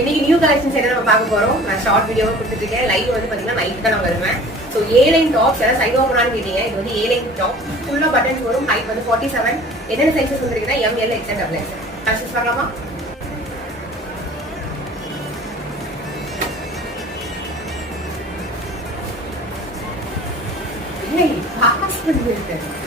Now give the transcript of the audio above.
இன்னைக்கு new collections என்ன நம்ம பார்க்க போறோம். நான் ஷார்ட் வீடியோவை கொடுத்துட்டு இருக்கேன். லைவ் வந்து பாத்தீங்கன்னா நைட் தான் நான் வருவேன். ஸோ ஏலைன் டாப்ஸ் எல்லாம் சைவா போனான்னு கேட்டீங்க. இது வந்து ஏலைன் டாப் ஃபுல்லா பட்டன்ஸ் வரும். ஹைட் வந்து 47. என்னென்ன சைஸஸ் வந்துருக்குன்னா ML XL XXL. கலெக்ஷன்ஸ் பார்க்கலாமா? பாஸ் பண்ணிட்டு